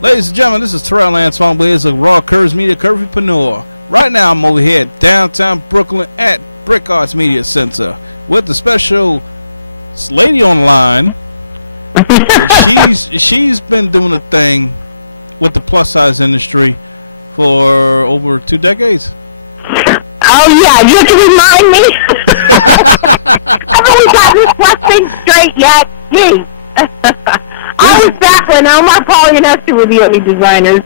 Ladies and gentlemen, this is Terrell Lance on Wiz of Raw Curves Media, Curvypreneur. Right now, I'm over here at downtown Brooklyn at Brick Arts Media Center with the special lady on the line. she's been doing a thing with the plus size industry for over 2 decades. Oh yeah, you have to remind me. I've always got this plus thing straight yet. Gee. I was back when Omar Polyester were the only designers.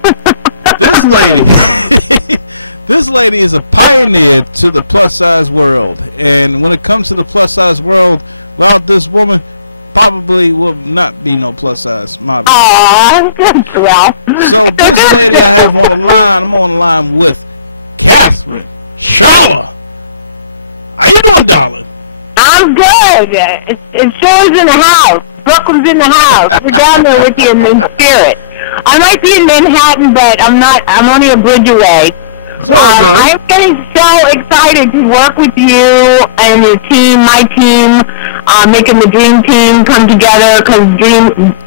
This lady is a pioneer to the plus size world, and when it comes to the plus size world, without this woman, probably will not be no plus size. Aww, well. So this lady I have on the line, I'm on the line with Catherine Schuller. How you doing, darling? I'm good. It's Schuller's in the house. Brooklyn's in the house. We're down there with you in spirit. I might be in Manhattan, but I'm not. I'm only a bridge away. I'm getting so excited to work with you and your team, my team, making the dream team come together, because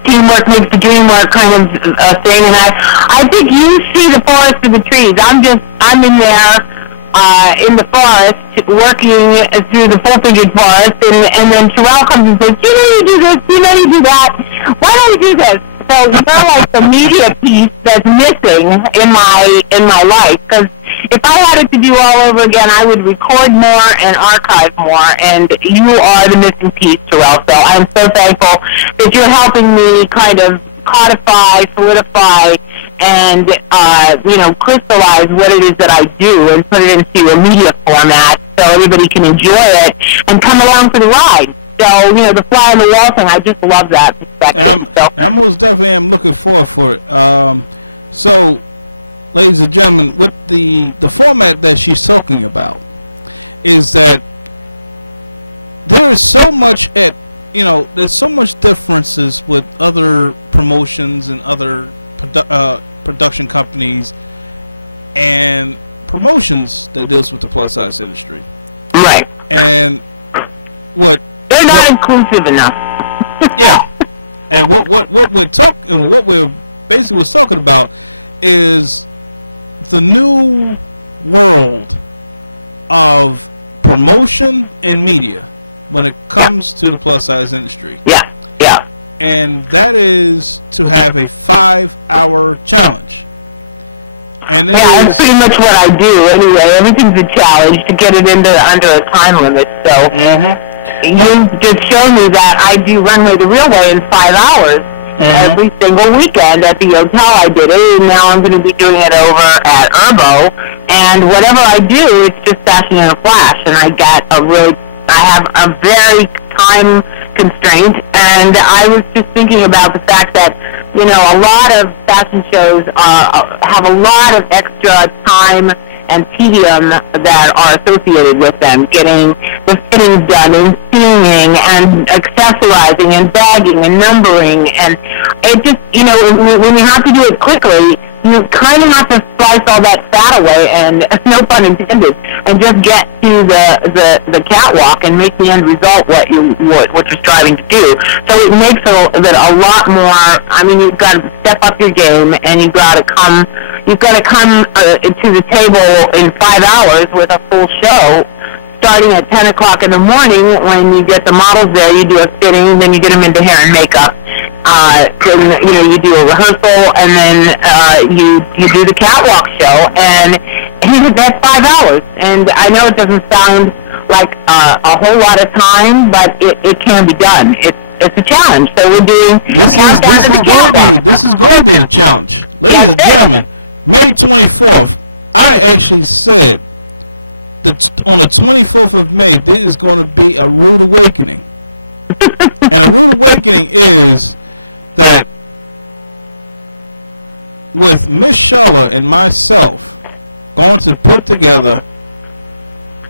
teamwork makes the dream work kind of thing. And I think you see the forest for the trees. I'm in there in the forest working through the full-figured forest, and then Terrell comes and says, you know you do this, you know you do that. Why don't we do this? So you're like the media piece that's missing in my life, because if I had it to do all over again, I would record more and archive more, and you are the missing piece, Terrell. So I'm so thankful that you're helping me kind of codify, solidify, and crystallize what it is that I do and put it into a media format so everybody can enjoy it and come along for the ride. So, the fly on the wall thing, I just love that perspective. I most definitely am looking forward for it. So, ladies and gentlemen, with the format that she's talking about is that there is so much there's so much differences with other promotions and other production companies and promotions that deals with the plus size industry. Right. And they're not inclusive enough. Yeah. And what we're basically was talking about is the new world of promotion and media when it comes to the plus size industry. Yeah. Yeah. And that is to have a 5-hour challenge. And that's pretty much what I do anyway. Everything's a challenge to get it under a time limit. So you just showed me that I do Runway the real way in 5 hours every single weekend at the hotel I did it, and now I'm going to be doing it over at Urbo. And whatever I do, it's just fashion in a flash. And I have a very time constraint, and I was just thinking about the fact that a lot of fashion shows have a lot of extra time and tedium that are associated with them, getting the fittings done and steaming and accessorizing and bagging and numbering, and it just when you have to do it quickly, you kind of have to slice all that fat away, and no pun intended, and just get to the catwalk and make the end result what you're striving to do. So it makes it a lot more. I mean, you've got to step up your game, and you've got to come to the table in 5 hours with a full show. Starting at 10 o'clock in the morning, when you get the models there, you do a fitting, then you get them into hair and makeup. You do a rehearsal, and then you do the catwalk show, and that's 5 hours. And I know it doesn't sound like a whole lot of time, but it can be done. It's a challenge. So we're doing countdown to the catwalk. This is going to be a challenge, ladies and gentlemen. May 24th, I actually said that on the 24th of May, there is going to be a rude awakening. And a rude awakening is that with Miss Schuller and myself going to put together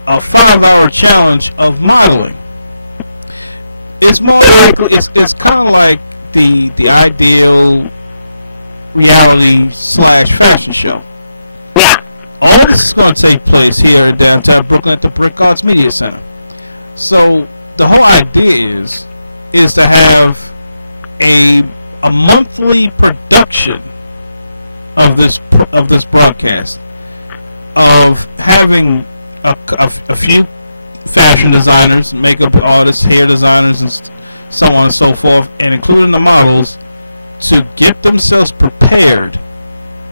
a 5-hour challenge of modeling. It's more likely, it's kind of like the ideal reality / fashion show. Yeah. All this is going to take place here in downtown Brooklyn at the Brick Arts Media Center. So the whole idea is to have a monthly production of this broadcast, of having a few fashion designers, makeup artists, hair designers, and so on and so forth, and including the models, to get themselves prepared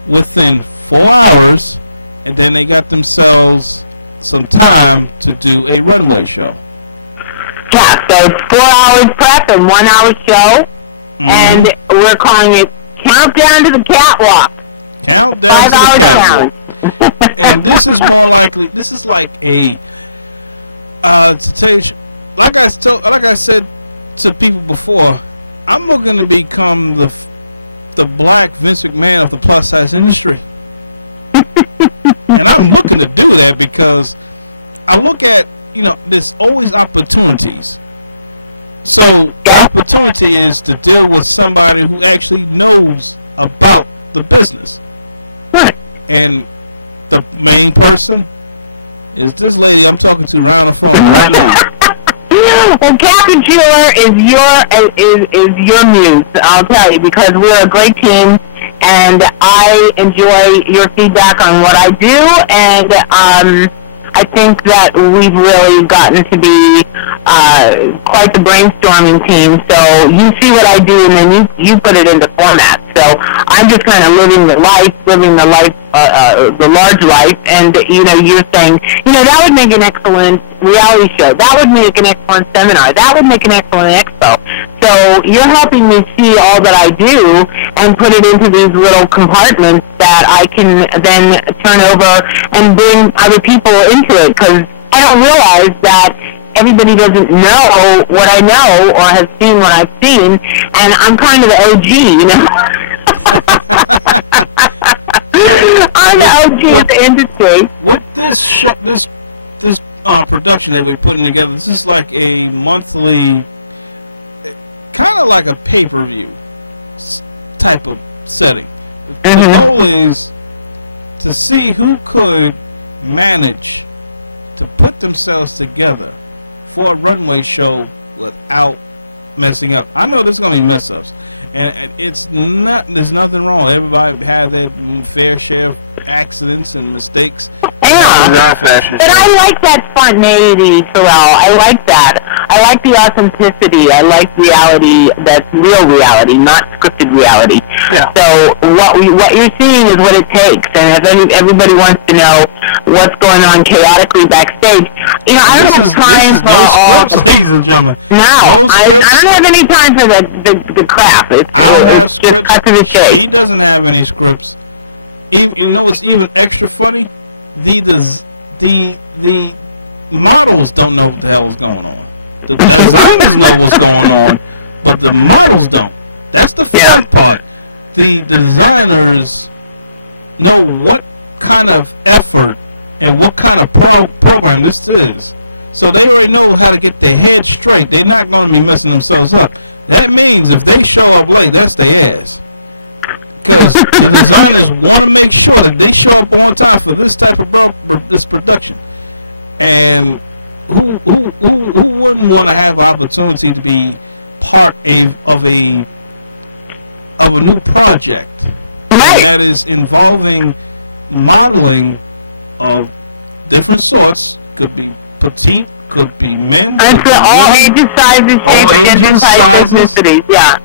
within 4 hours, and then they got themselves some time to do a runway show. Yeah, so it's 4 hours prep and 1 hour show, and we're calling it Countdown to the Catwalk. Countdown 5 hour challenge. And this is more likely. This is like a to tell you, like I said to people before, I'm looking to become the black Vince McMahon of the plus size industry. And I'm looking to do that because I look at, there's always opportunities. So the opportunity is to deal with somebody who actually knows about the business. Right. And the main person is this lady I'm talking to around the phone right now. Well, Captain Schuller is your muse, I'll tell you, because we're a great team, and I enjoy your feedback on what I do, and I think that we've really gotten to be quite the brainstorming team. So you see what I do, and then you put it into format. So I'm just kind of living the life, the large life, and you're saying, that would make an excellent reality show. That would make an excellent seminar. That would make an excellent expo. So you're helping me see all that I do and put it into these little compartments that I can then turn over and bring other people into it, because I don't realize that everybody doesn't know what I know or has seen what I've seen, and I'm kind of the OG, I'm the OG of the industry. With this production that we're putting together, this is like a monthly, kind of like a pay-per-view type of setting. The goal is to see who could manage to put themselves together for a runway show without messing up. I know there's going to be mess ups, and there's nothing wrong. Everybody has their fair share of accidents and mistakes. Yeah, but I like that spontaneity, Terrell. I like that. I like the authenticity. I like reality that's real reality, not scripted reality. Yeah. So what you're seeing is what it takes, and if everybody wants to know what's going on chaotically backstage, I don't have time for all. Ladies and gentlemen. No, I don't have any time for the crap. It's just cut to the chase. He doesn't have any scripts. What's even extra funny? The models don't know what the hell is going on. The designers know what's going on, but the models don't. That's the fun part. The designers know what kind of effort and what kind of program this is. So they already know how to get their head straight. They're not going to be messing themselves up. That means if they show up late, that's their ass. Because the designers want to make sure that they show up on time for this type of this production. And who wouldn't want to have an opportunity to be part of a new project that is involving modeling of different sorts? Could be petite, could be men. And for all ages, sizes, shapes, genders, types, ethnicities. Yeah.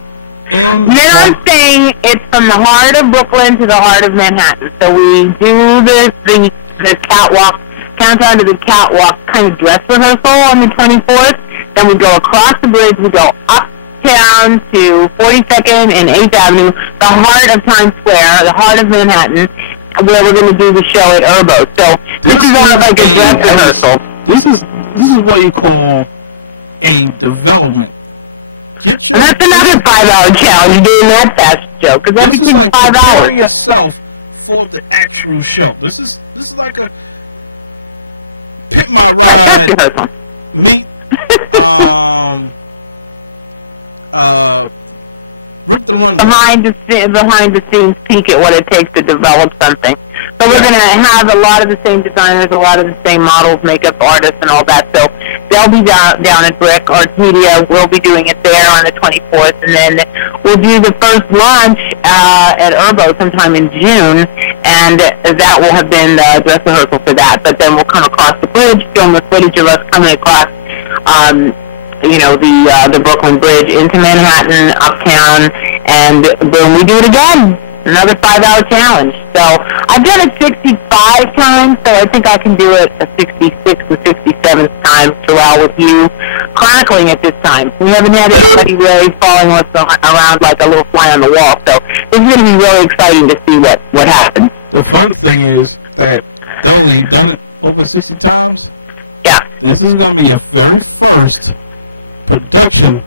And then I'm saying it's from the heart of Brooklyn to the heart of Manhattan. So we do the catwalk, countdown to the catwalk kind of dress rehearsal on the 24th. Then we go across the bridge. We go uptown to 42nd and 8th Avenue, the heart of Times Square, the heart of Manhattan, where we're going to do the show at Urbo. So this is all like a dress rehearsal. This is what you call a development. That's another 5-hour challenge, doing that fast show, because everything's like 5 hours. Prepare yourself for the actual show. This is like a Pit My Ride meet Rip the Runway. Behind the scenes peek at what it takes to develop something. So we're going to have a lot of the same designers, a lot of the same models, makeup artists, and all that. So they'll be down at Brick. Art Media will be doing it there on the 24th. And then we'll do the first launch at Urbo sometime in June. And that will have been the dress rehearsal for that. But then we'll come across the bridge, film the footage of us coming across, the Brooklyn Bridge into Manhattan, uptown. And boom, we do it again. Another 5-hour challenge. So I've done it 65 times, so I think I can do it a 66th or 67th time throughout with you chronicling it this time. We haven't had anybody really following us around like a little fly on the wall, so it's going to be really exciting to see what happens. The fun thing is that though you've done it over 60 times, yeah, this is going to be your very first production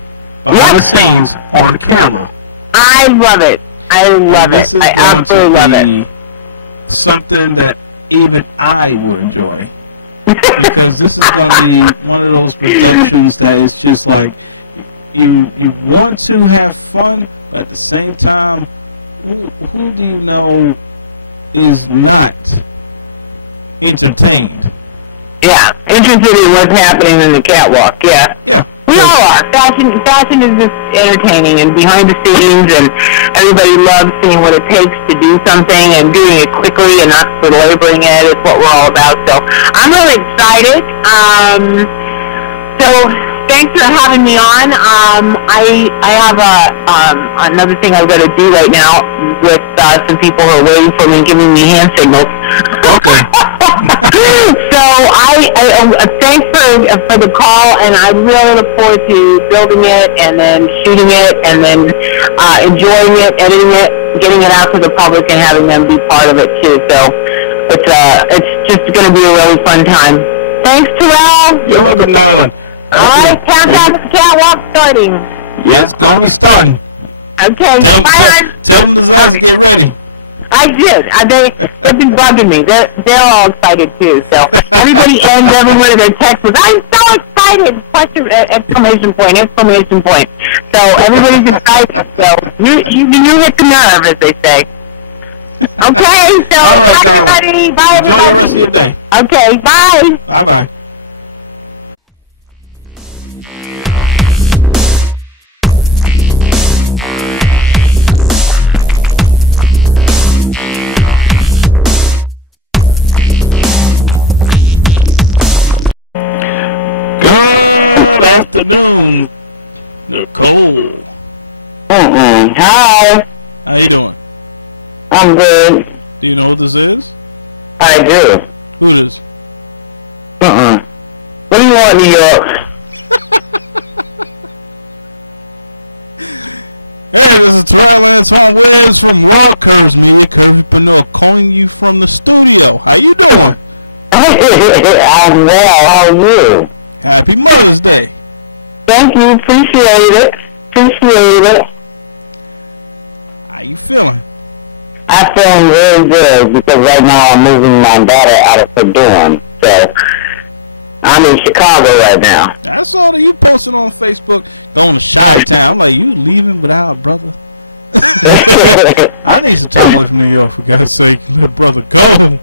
behind the scenes on camera. I love it. I love it. I absolutely love it. Something that even I would enjoy. Because this is going to be one of those productions that is just like, you want to have fun, but at the same time, who do you know is not entertained? Yeah, interested in what's happening in the catwalk, yeah. Yeah. We all are. Fashion is just entertaining and behind the scenes, and everybody loves seeing what it takes to do something and doing it quickly and not belaboring it. It's what we're all about. So I'm really excited. So thanks for having me on. I have another thing I've got to do right now with some people who are waiting for me and giving me hand signals. So thanks for the call, and I really look forward to building it and then shooting it and then enjoying it, editing it, getting it out to the public, and having them be part of it too. So it's just going to be a really fun time. Thanks, Terrell. You're welcome, darling. All right, countdown to the catwalk starting. Yes, it's going to be starting. Okay, bye. Tell them the designers to get ready. I did. They've been bugging me. They're all excited too. So everybody ends every one of their texts with "I'm so excited!" Exclamation point. So everybody's excited. So you hit the nerve, as they say. Okay. So right, bye everybody. Bye everybody. Enjoy the rest of your day. Okay. Bye. Bye bye. Afternoon, Nicole. Hi. How you doing? I'm good. Do you know who this is? I do. Who it is? What do you want, New York? Hey, this is Terrell Antoine Williams from Raw Curves Media, Curvypreneur, calling you from the studio. How you doing? I'm well. How are you? Happy Mother's Day. Thank you. Appreciate it. How you feeling? I'm feeling very good because right now I'm moving my daughter out of her dorm. So I'm in Chicago right now. I saw that you posted on Facebook going to Chi-Town. I'm like, you leaving without a brother? I need some time away from New York, for God's sake. Let brother go.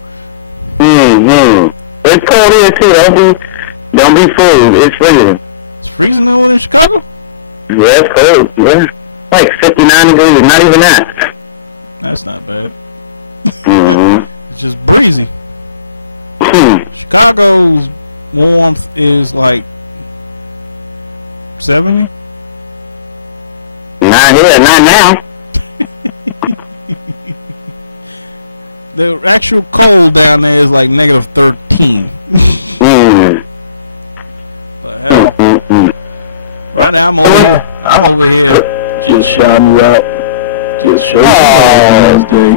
It's cold here too. Don't be fooled. It's freezing. It's freezing over in Chicago? Yeah, it's cold. Yeah. Like 59 degrees. Not even that. That's not bad. It's just breezy. Chicago's warmth is like 70? Not here. Not now. The actual cold down there is like negative 13. But hell, right now I'm over here just shouting you out. Just showing you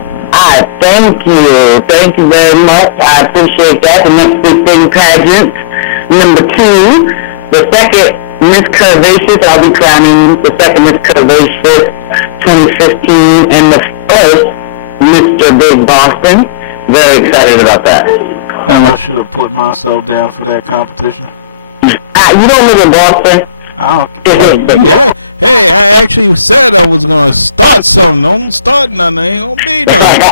thank you. Thank you very much. I appreciate that. The next big thing pageant. Number 2, the second Miss Curvaceous. I'll be crowning the second Miss Curvaceous 2015 and the first Mr. Big Boston. Very excited about that. I should have put myself down for that competition. You don't live in Boston? Yeah. Hey, I actually said I was gonna start something. Don't start nothing. Ain't gonna be nothing.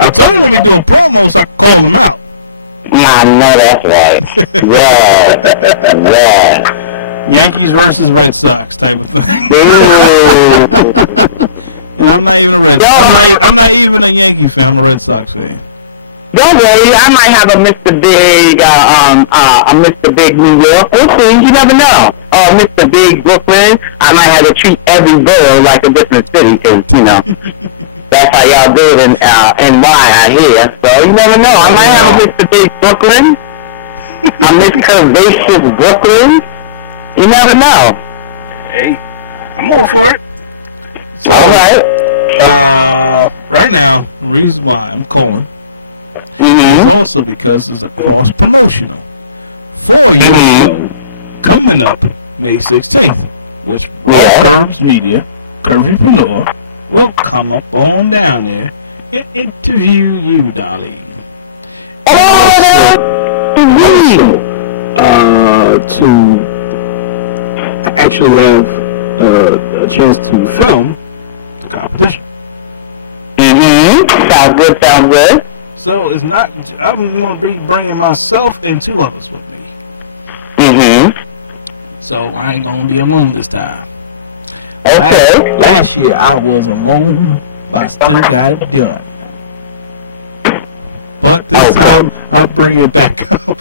I told you let me do a promo so I can call him out. I know that's right. Yeah. Yankees versus Red Sox type of thing. And I'm not even a Red Sox. I'm not even a Yankee fan. I'm a Red Sox fan. Don't worry, I might have a Mr. Big, a Mr. Big New York. We'll see, you never know. Mr. Big Brooklyn, I might have to treat every borough like a different city, because, you know, that's how y'all do it in why I hear. So you never know. I might have a Mr. Big Brooklyn, a Miss Curvaceous Brooklyn. You never know. Hey, I'm all for it. So, all right. Right now, the reason why I'm calling. Also because it's a cross promotional for you coming up May 16th, which Curbs Media, Curvypreneur, will come up on down there and interview you, darling. To actually have a chance to film the competition. Sounds good, sounds good. So it's not. I'm going to be bringing myself and 2 others with me. So I ain't going to be alone this time. Okay. Last year I was alone, but I still got it done. But this time I'll bring it back up.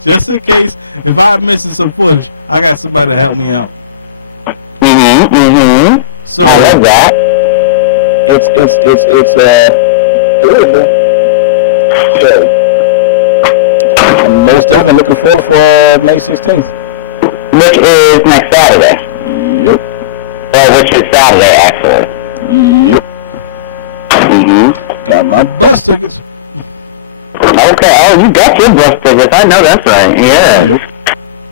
Just in case if I'm missing some footage, I got somebody to help me out. So I love that. It's good, man. I'm most definitely looking forward for May 16th. Which is next Saturday. Yep. Well, which is Saturday, actually. Yep. Got my bus tickets. Okay, oh, you got your bus tickets. I know that's right. Yeah.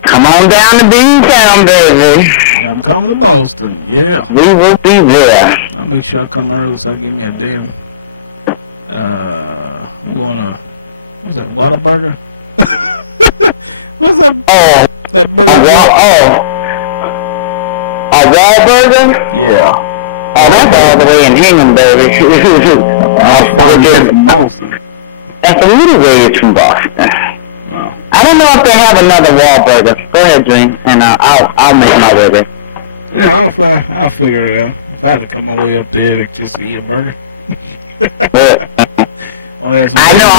Come on down to Beantown, baby. I'm coming to Boston. Yeah. We will be there. I'll make sure I come early so I give me a damn. I'm going to. What's that? Whataburger? What's that? Oh, that burger. A Wahlburger? Yeah. Oh, that's all the way in Hingham, baby. That's a little ways from Boston. Wow. I don't know if they have another Wahlburger. Go ahead, Dream, and I'll make my way there. Yeah, I'll figure it out. If I had to come my way up there to just eat a burger. I know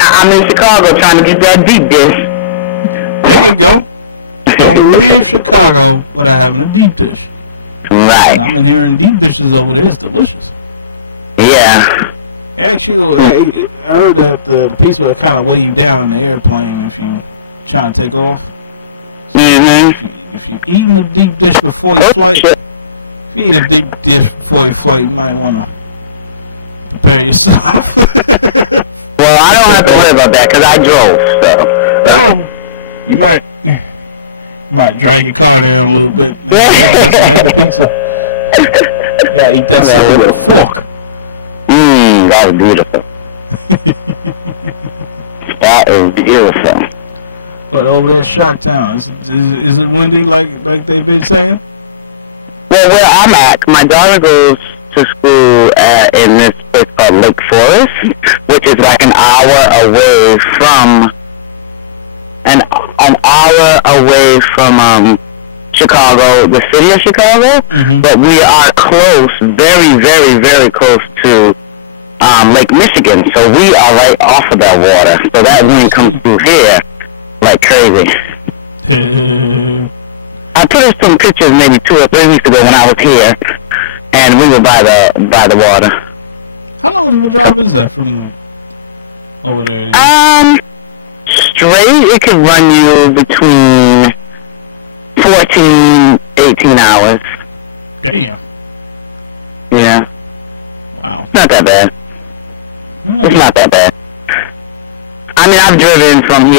I'm in Chicago trying to get that deep dish. There you go. Don't leave Chicago without having a deep dish. Right. I've been hearing deep dishes over there. It's delicious. Yeah. Actually, I heard that the piece will kind of weigh you down in the airplane if you trying to take off. So if you eating a deep dish before your flight, if you eat a deep dish before your flight, you might want to prepare yourself. Well, I don't have to worry about that because I drove, so. You might drag your car down a little bit. The pizza. Yeah, eat that stuff with a fork. That was beautiful. That is beautiful. But over there, Shark Town, is it windy like they've been saying? Well, where I'm at, my daughter goes to school in this place called Lake Forest, which is like an hour away from Chicago, the city of Chicago. But we are close, very, very, very close to Lake Michigan, so we are right off of that water. So that wind comes through here like crazy. I put up some pictures maybe 2 or 3 weeks ago when I was here, and we were by the water. How long of a drive is that from over there? Straight, it could run you between 14, 18 hours. Damn. Yeah. Wow. Not that bad. It's not that bad. I mean, I've driven from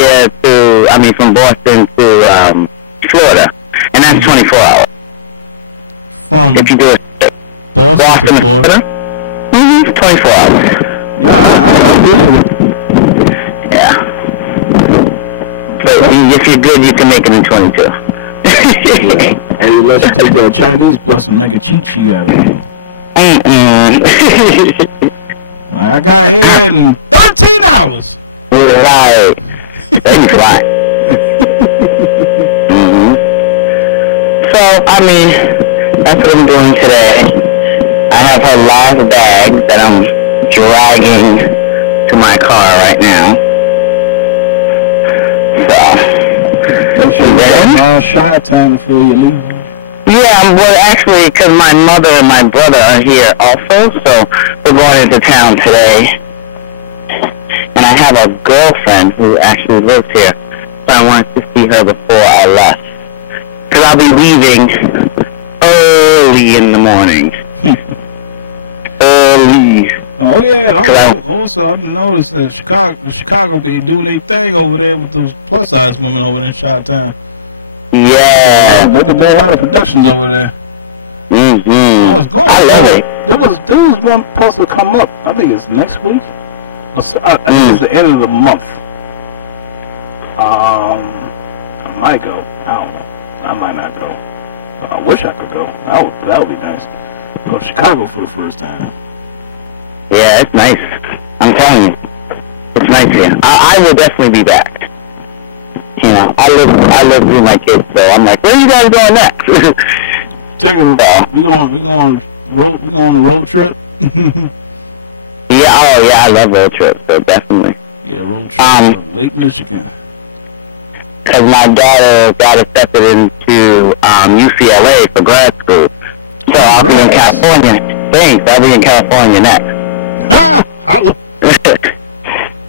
from Boston to Florida, and that's 24 hours. If you do it Boston to Florida? 24 hours. Yeah. But if you're good, you can make it in 22. Hey, let's take that Chinese bus and make a chi-chi out of it. I got here in 13 hours. Right. That's right. So, I mean, that's what I'm doing today. I have her last bag that I'm dragging to my car right now. So, then, shy time before you leave. yeah, well, actually, because my mother and my brother are here also, so we're going into town today. And I have a girlfriend who actually lives here, so I wanted to see her before I left. Because I'll be leaving early in the morning. Early. Oh yeah, also I've noticed that Chicago be doing their thing over there with those plus size women over there in Chi-Town. Yeah. They can do a lot of productions over there. I love it. There was one supposed to come up. I think it's next week. I think it's the end of the month. I might go. I don't know. I might not go. I wish I could go. That would be nice. Go to Chicago for the first time. Yeah, it's nice. I'm telling you, it's nice here. I will definitely be back. You know, I live with my kids, so I'm like, where are you guys going next? We going on a road trip. Yeah, oh yeah, I love road trips, so definitely. Yeah, road trip to Lake Michigan. Because my daughter got accepted into UCLA for grad school, so I'll be in California. Thanks, I'll be in California next.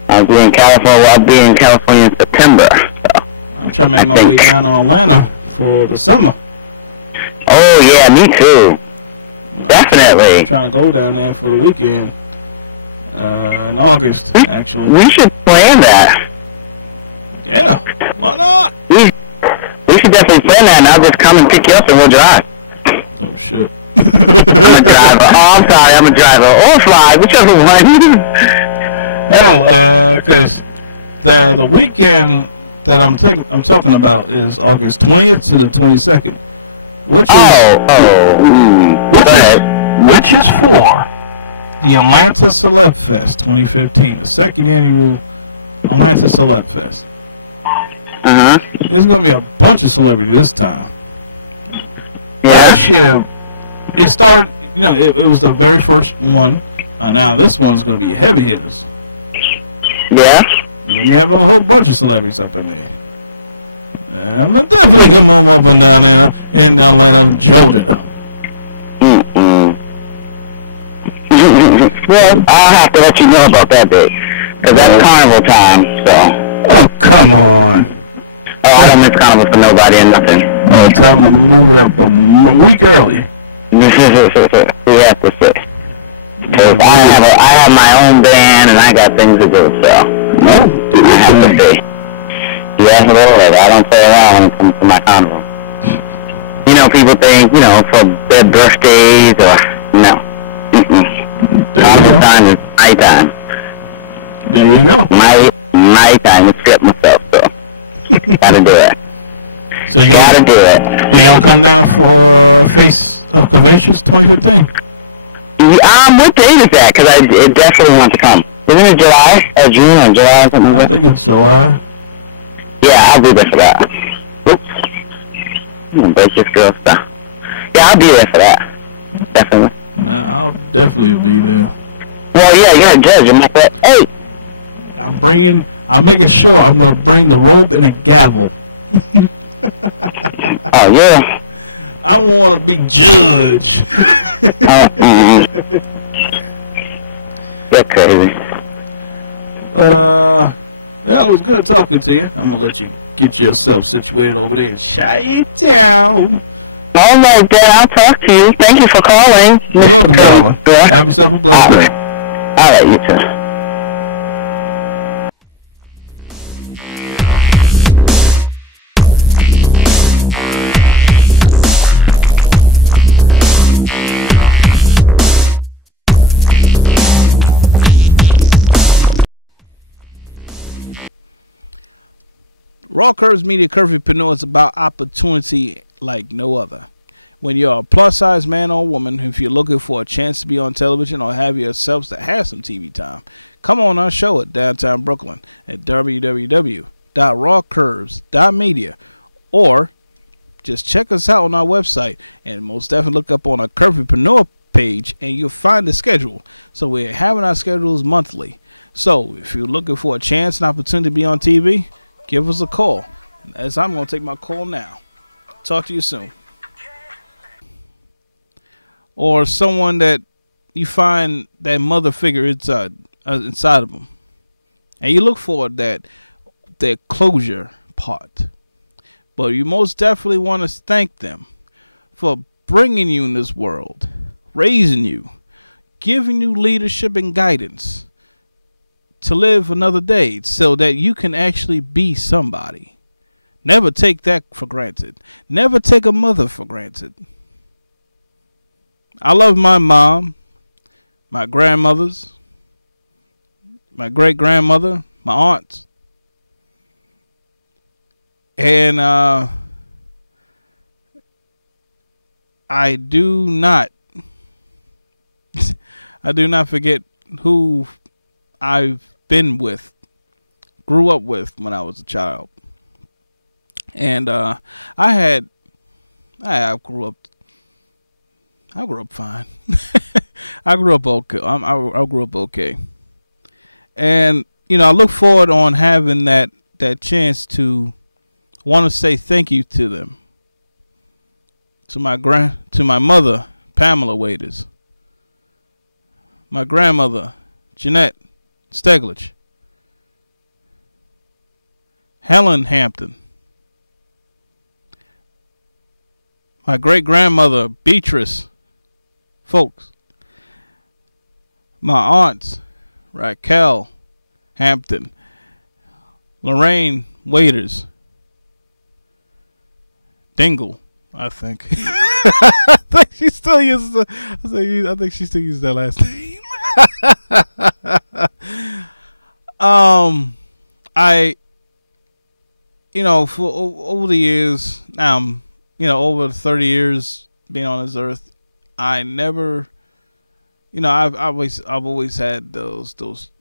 I'll be in California in September. So I'm trying to make my way down to Atlanta for the summer. Oh yeah, me too. Definitely. I'm trying to go down there for the weekend in August. Actually, we should plan that. Yeah, why not? We should definitely plan that, and I'll just come and pick you up and we'll drive. Oh shit. I'm a driver. Oh, I'm sorry, I'm a driver. Or fly, whichever one. Hell, because the weekend that I'm talking about is August 20th to the 22nd. Which is for the Atlanta Celeb Fest 2015, the second annual Atlanta Celeb Fest. There's gonna be a bunch of celebrities this time. Yeah. This year, it started. You know, it was the very first one. Now this one's gonna be heavy hitters. Yeah. You have a whole bunch of celebrities up in there. I'm definitely come on up and down there in Atlanta, Georgia. Well, I'll have to let you know about that day, because that's carnival time, so. Oh, come on. Oh, I don't miss carnival for nobody and nothing. Oh, time to move it up a week early. We have to say. Because I have my own band and I got things to do, so. No, I have to say. Yes, Lord, I don't play around when it comes to my carnival. You know, people think, you know, for their birthdays or, no. Carnival time is my time. There you go. My time to skip myself, so. Gotta do it. So you gotta do it. You don't come down for Face of Curvaceous 2015? What date is that? Because I definitely want to come. Isn't it July or June or July or something? I think it's July. Yeah, I'll be there for that. Oops. I'm gonna break this girl stuff. Yeah, I'll be there for that. Definitely. Nah, I'll definitely be there. Well, yeah, you're a judge. I'm like, hey. I'm making sure I'm gonna bring the robe and a gavel. Oh, yeah. I want to be judge. You're crazy. But, yeah, it was good talking to you. I'm going to let you get yourself situated over there in Chi-Town. All right, then. I'll talk to you. Thank you for calling. You're welcome. Have yourself a blessed day. All right, you too. Raw Curves Media Curvypreneur is about opportunity like no other. When you're a plus-size man or woman, if you're looking for a chance to be on television or have yourselves to have some TV time, come on our show at downtown Brooklyn at www.rawcurves.media, or just check us out on our website and most definitely look up on our Curvypreneur page and you'll find the schedule. So we're having our schedules monthly. So if you're looking for a chance and opportunity to be on TV, give us a call. As I'm going to take my call now. Talk to you soon. Or someone that you find that mother figure inside of them, and you look for that closure part. But you most definitely want to thank them for bringing you in this world, raising you, giving you leadership and guidance to live another day so that you can actually be somebody. Never take that for granted. Never take a mother for granted. I love my mom, my grandmothers, my great-grandmother, my aunts. And I do not forget who I've been with, grew up with when I was a child. And I grew up fine. I grew up okay. I grew up okay. And I look forward on having that chance to want to say thank you to them. To my mother, Pamela Waiters. My grandmother, Jeanette Steglich. Helen Hampton. My great-grandmother, Beatrice Folks. My aunts, Raquel Hampton, Lorraine Waiters, Dingle, I think. I think she still uses that last name. For over the years, over 30 years being on this earth, I never, I've always had those,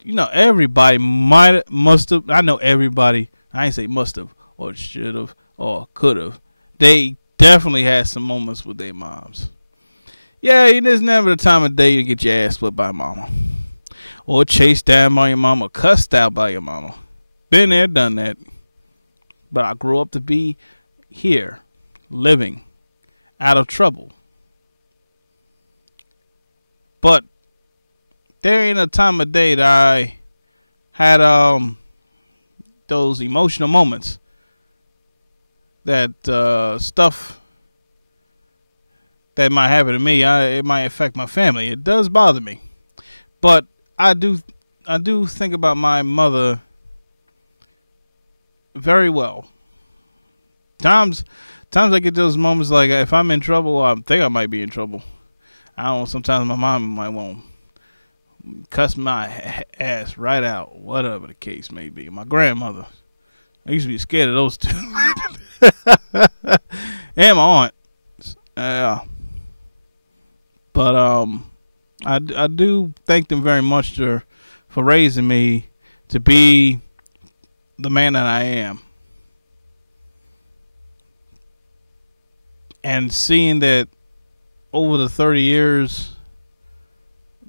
everybody must have, I know everybody, I ain't say must have, or should have, or could have. They definitely had some moments with their moms. Yeah, there's never a time of day to get your ass whipped by mama, or chased down by your mama, or cussed out by your mama. Been there, done that. But I grew up to be here, living, out of trouble. But there ain't a time of day that I had those emotional moments that stuff that might happen to me, it might affect my family. It does bother me. But I do think about my mother very well. Times I get those moments like if I'm in trouble, or I think I might be in trouble. I don't know, sometimes my mom might want to cuss my ass right out, whatever the case may be. My grandmother, I used to be scared of those two. And my aunt. But I do thank them very much for raising me to be the man that I am. And seeing that over the 30 years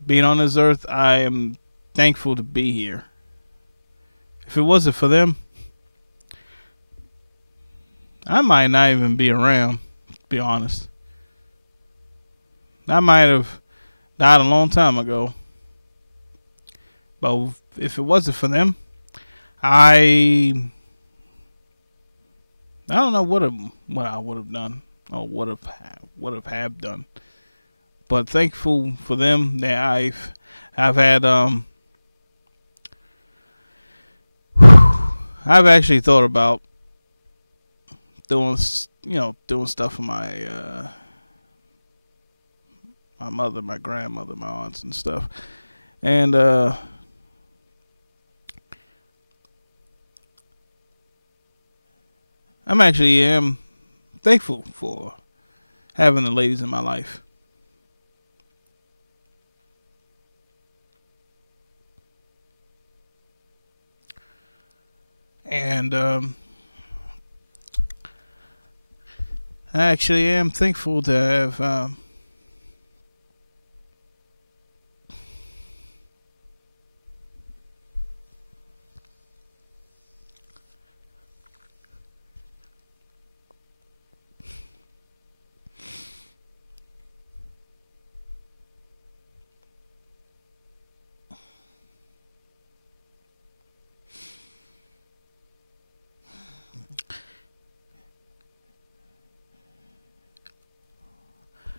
being on this earth, I am thankful to be here. If it wasn't for them, I might not even be around, to be honest. I might have died a long time ago. But if it wasn't for them, I don't know what I would have done, or would have done. But thankful for them that I've had I've actually thought about doing stuff for my mother, my grandmother, my aunts and stuff. And I'm actually am thankful for having the ladies in my life. And I actually am thankful to have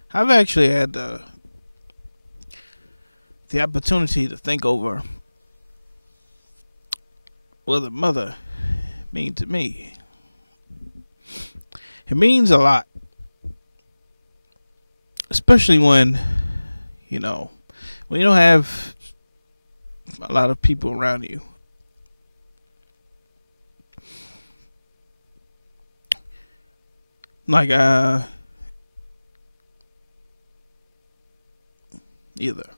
I've actually had the opportunity to think over what a mother means to me. It means a lot, especially when you don't have a lot of people around you. Like either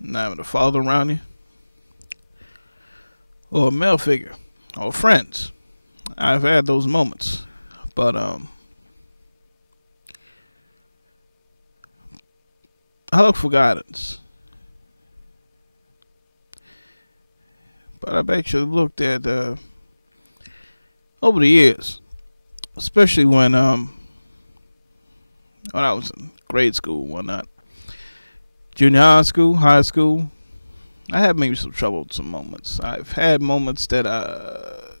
not having a father around you, or a male figure, or friends. I've had those moments, but I look for guidance. But I've actually looked at over the years, especially when I was in grade school and whatnot, junior high school, I had maybe some troublesome moments. I've had moments that I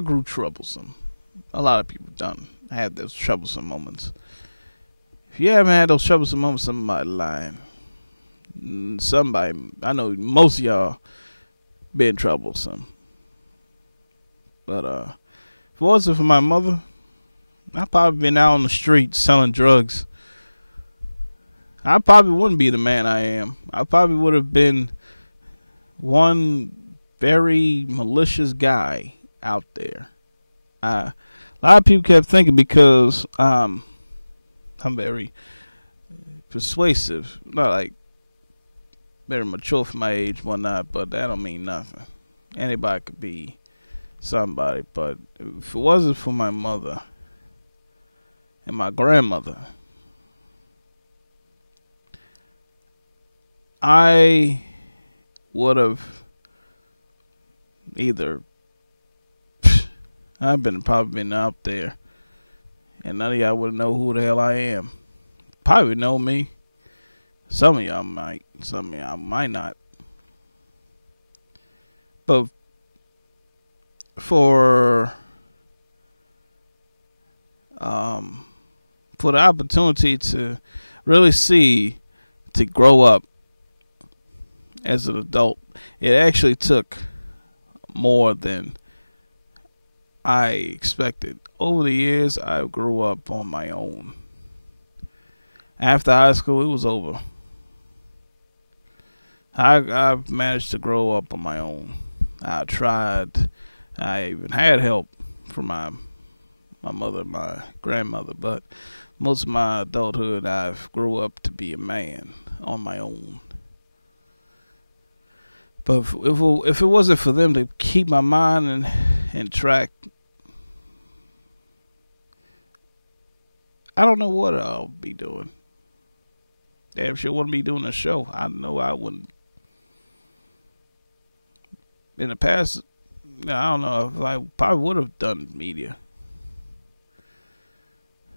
grew troublesome. A lot of people done had those troublesome moments. If you haven't had those troublesome moments, somebody lying. Somebody, I know most of y'all been troublesome. But if it wasn't for my mother, I'd probably been out on the street selling drugs. I probably wouldn't be the man I am. I probably would have been one very malicious guy out there. A lot of people kept thinking because I'm very persuasive, not like very mature for my age, whatnot, but that don't mean nothing. Anybody could be somebody, but if it wasn't for my mother and my grandmother, I would have either probably been out there and none of y'all would know who the hell I am. Probably know me. Some of y'all might, some of y'all might not. But for the opportunity to really see, to grow up as an adult, it actually took more than I expected. Over the years, I grew up on my own. After high school, it was over. I've managed to grow up on my own. I tried. I even had help from my mother, my grandmother, but most of my adulthood, I've grew up to be a man on my own. But if it wasn't for them to keep my mind in track, I don't know what I'll be doing. Damn sure wouldn't be doing a show. I know I wouldn't. In the past, I don't know if I probably would have done media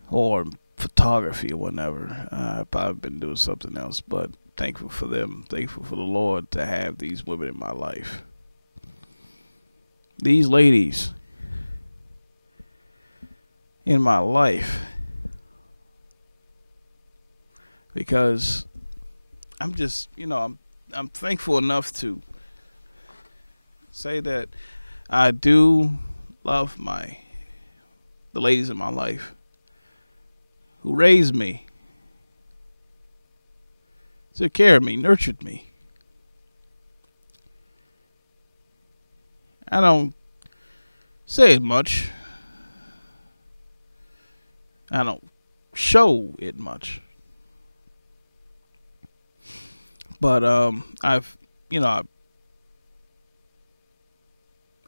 or photography or whatever. I've probably been doing something else, but thankful for them. Thankful for the Lord to have these women in my life. These ladies in my life. Because I'm just, I'm thankful enough to say that I do love the ladies in my life who raised me, took care of me, nurtured me. I don't say it much. I don't show it much. But I've, I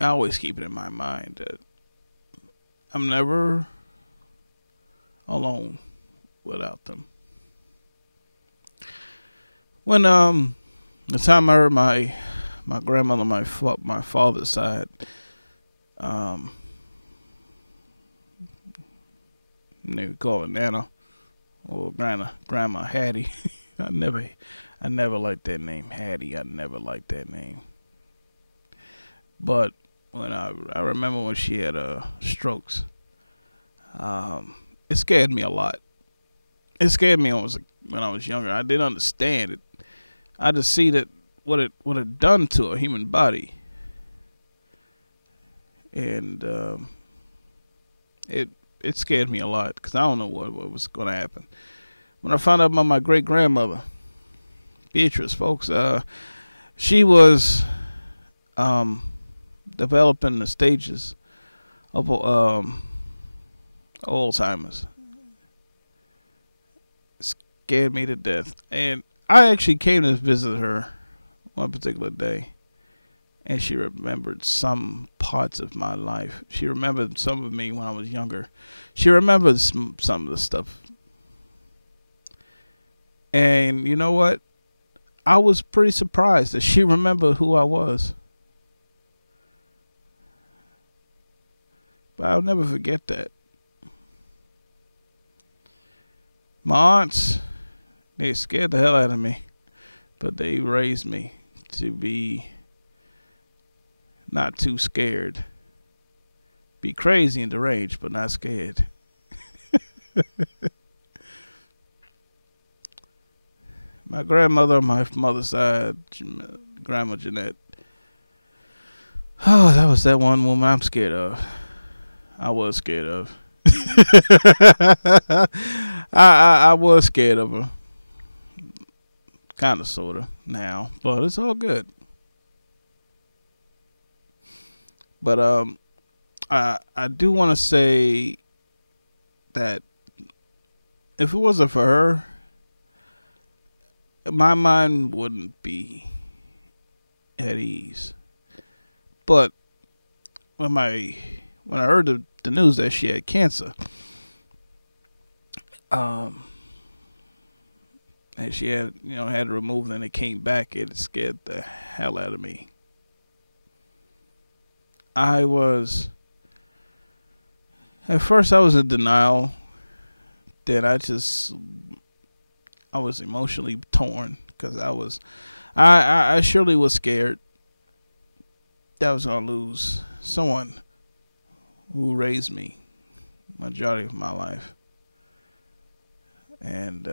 always keep it in my mind that I'm never alone without them. When the time I heard my grandmother, my father's side, they call her Nana or Grandma Hattie. I never liked that name, Hattie. I never liked that name. But when I remember when she had strokes, it scared me a lot. It scared me when I was younger. I didn't understand it. I just see that what it done to a human body, and it scared me a lot because I don't know what was going to happen. When I found out about my great grandmother, Beatrice, folks, she was developing the stages of Alzheimer's. Scared me to death, and I actually came to visit her one particular day, and she remembered some parts of my life. She remembered some of me when I was younger. She remembered some of the stuff. And you know what? I was pretty surprised that she remembered who I was. But I'll never forget that. My aunts, they scared the hell out of me, but they raised me to be not too scared. Be crazy and deranged, but not scared. My grandmother on my mother's side, Grandma Jeanette. Oh, that was that one woman I'm scared of. I was scared of. I was scared of her. Kind of, sort of, now. But it's all good. But I do want to say that if it wasn't for her, my mind wouldn't be at ease. But when I heard the news that she had cancer, and she had had it removed and it came back, it scared the hell out of me. At first I was in denial. Then I was emotionally torn because I surely was scared that I was gonna lose someone who raised me majority of my life, and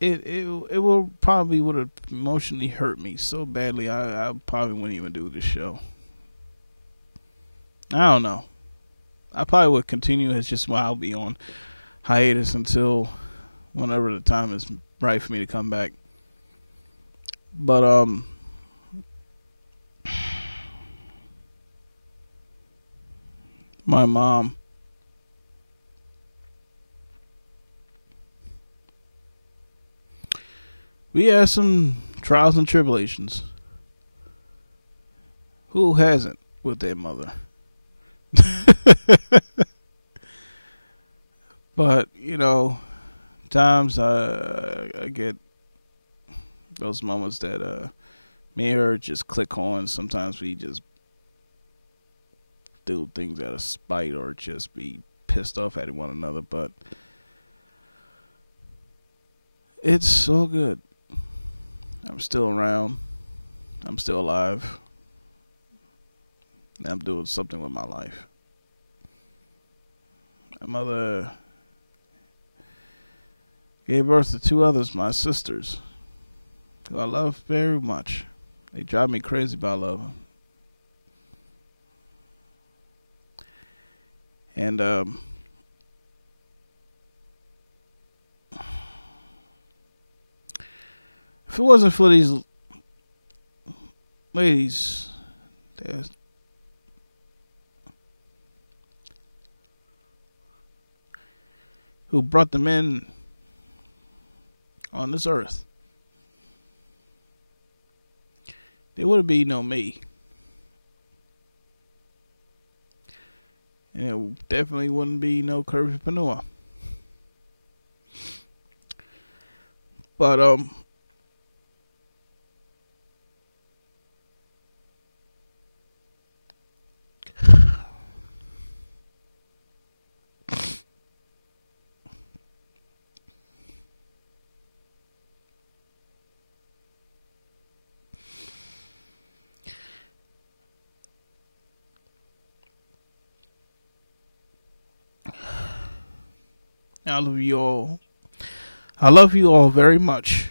it will probably would have emotionally hurt me so badly I probably wouldn't even do this show. I don't know. I probably would continue. It's just why I'll be on hiatus until whenever the time is right for me to come back. But my mom, we had some trials and tribulations. Who hasn't with their mother? But times I get those moments that me and her just click on. Sometimes we just do things out of spite or just be pissed off at one another, but it's so good. I'm still around. I'm still alive. And I'm doing something with my life. My mother gave birth to two others, my sisters, who I love very much. They drive me crazy, but I love them. And If it wasn't for these ladies, who brought them in on this earth, there would be no me. And it definitely wouldn't be no Curvypreneur. But I love you all. I love you all very much.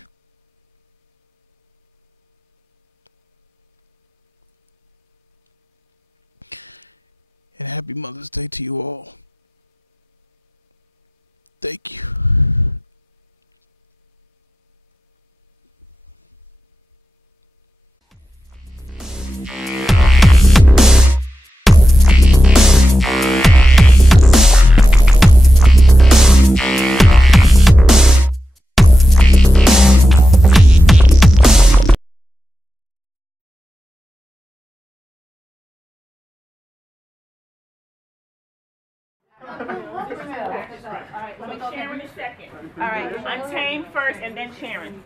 And happy Mother's Day to you all. Thank you. Alright, let me Sharon in a second. Alright, I'm Tame first and then Sharon.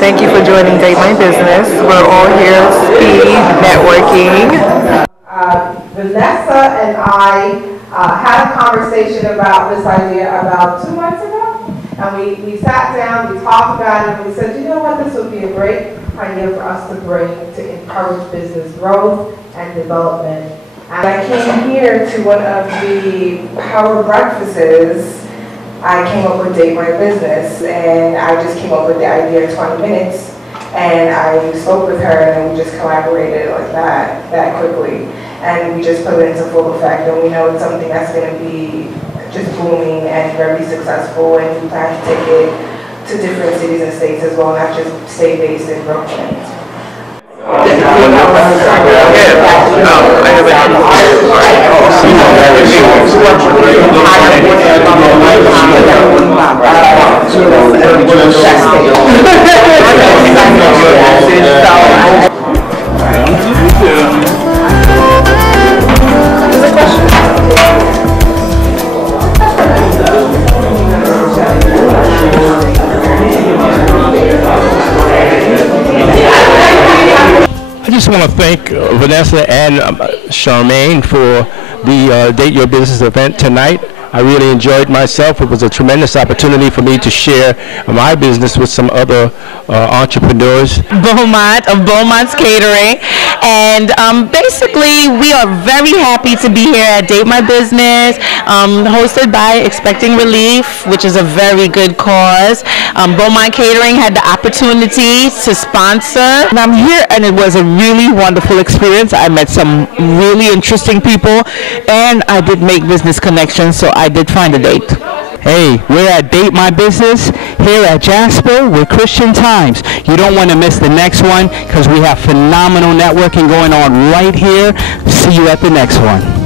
Thank you for joining Date My Business. We're all here speed networking. Vanessa and I had a conversation about this idea about 2 months ago. And we sat down, we talked about it, and we said, you know what, this would be a great idea for us to bring to encourage business growth and development. And I came here to one of the power breakfasts. I came up with Date My Business, and I just came up with the idea in 20 minutes, and I spoke with her, and we just collaborated like that quickly, and we just put it into full effect, and we know it's something that's going to be just booming and very successful, and we plan to take it to different cities and states as well, not just stay based in Brooklyn. I just want to thank Vanessa and Charmaine for the Date Your Business event tonight. I really enjoyed myself. It was a tremendous opportunity for me to share my business with some other entrepreneurs. Beaumont of Beaumont's Catering, and basically we are very happy to be here at Date My Business, hosted by Expecting Relief, which is a very good cause. Beaumont Catering had the opportunity to sponsor, and I'm here, and it was a really wonderful experience. I met some really interesting people, and I did make business connections, so I did find a date. Hey, we're at Date My Business here at Jasper with Christian Times. You don't want to miss the next one because we have phenomenal networking going on right here. See you at the next one.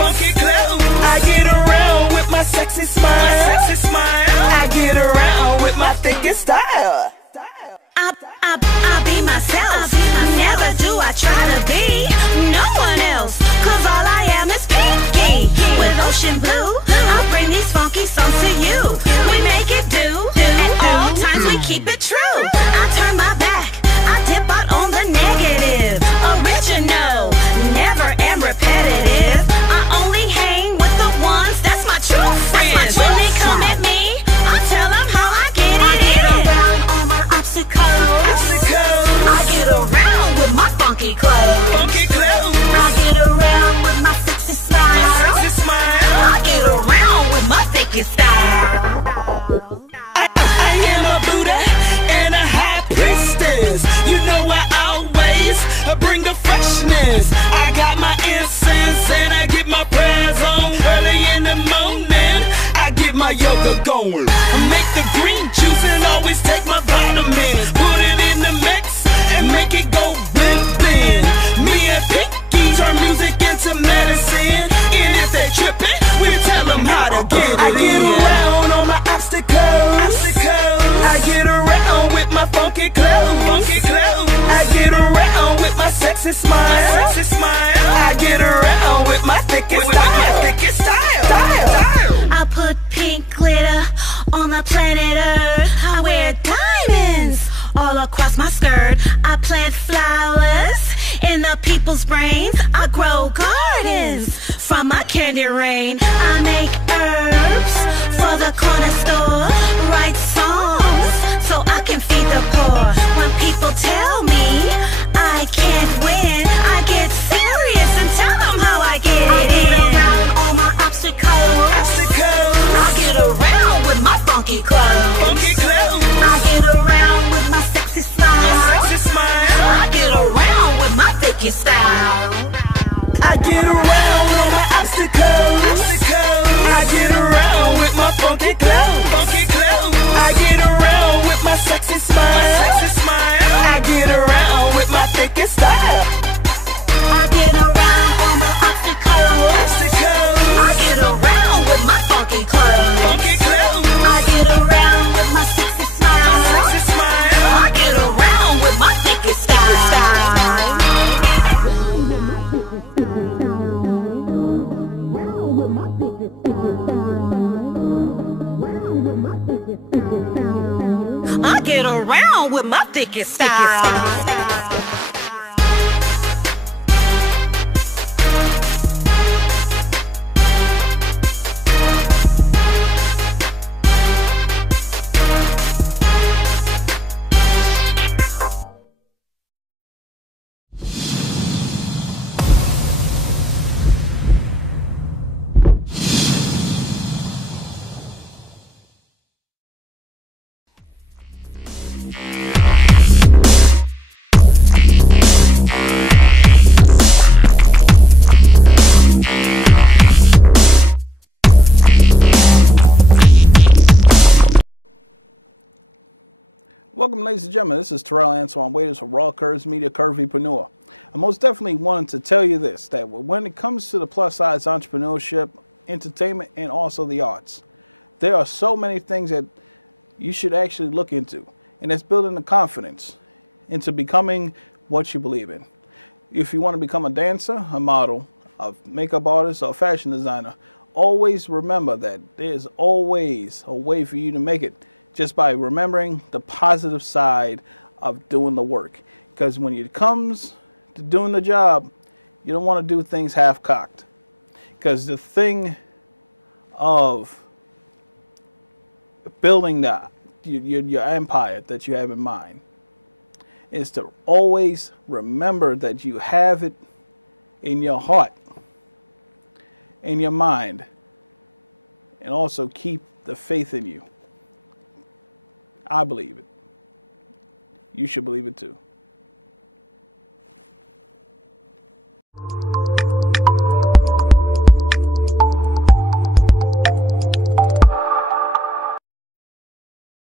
Funky clothes. I get around with my sexy smile. I get around with my thicky style. I be myself. Never do I try to be no one else, cause all I am is Thicky. With Ocean Blue, I bring these funky songs to you. We make it do. At all times we keep it true. I turn my back, I dip out on the negative. funky clothes. Funky clothes. I get around with my sexy smile. My sexy smile. I get around with my thicky style. I am a Buddha and a high priestess. You know I always bring the freshness. I got my incense and I get my prayers on early in the morning. I get my yoga going. Make the green juice and always take my vitamins. Put it in the mix and make it go blend blend. Me and Thicky turn music into medicine. And if they trippin', we tell them how to get it. I get around on my obstacles. I get around with my funky clothes. I get around with my sexy smile. I get around with my thickest style. I put pink glitter on the planet Earth. I wear diamonds all across my skirt. I plant flowers in the people's brains. I grow gardens from my candy rain. I make herbs for the corner store. Write songs so I can feed the poor. When people tell me I can't win, I get serious and tell them how I get it. I get around all my obstacles. I get around with my funky clothes. I get around with my sexy smile. I get around with my thicky style. I get around on my obstacles. I get around with my funky clothes. I get around with my sexy smile. I get around with my thickest style. I get around on my obstacles. I get around with my funky clothes. I get around with my sexy smile. I get around with my thickest style. I get around with my thickest style. Welcome, ladies and gentlemen. This is Terrell Antoine Waiters for Raw Curves Media, Curvypreneur. I most definitely wanted to tell you this, that when it comes to the plus size entrepreneurship, entertainment, and also the arts, there are so many things that you should actually look into. And it's building the confidence into becoming what you believe in. If you want to become a dancer, a model, a makeup artist, or a fashion designer, always remember that there's always a way for you to make it, just by remembering the positive side of doing the work. Because when it comes to doing the job, you don't want to do things half-cocked. Because the thing of building your empire that you have in mind is to always remember that you have it in your heart, in your mind, and also keep the faith in you. I believe it. You should believe it too.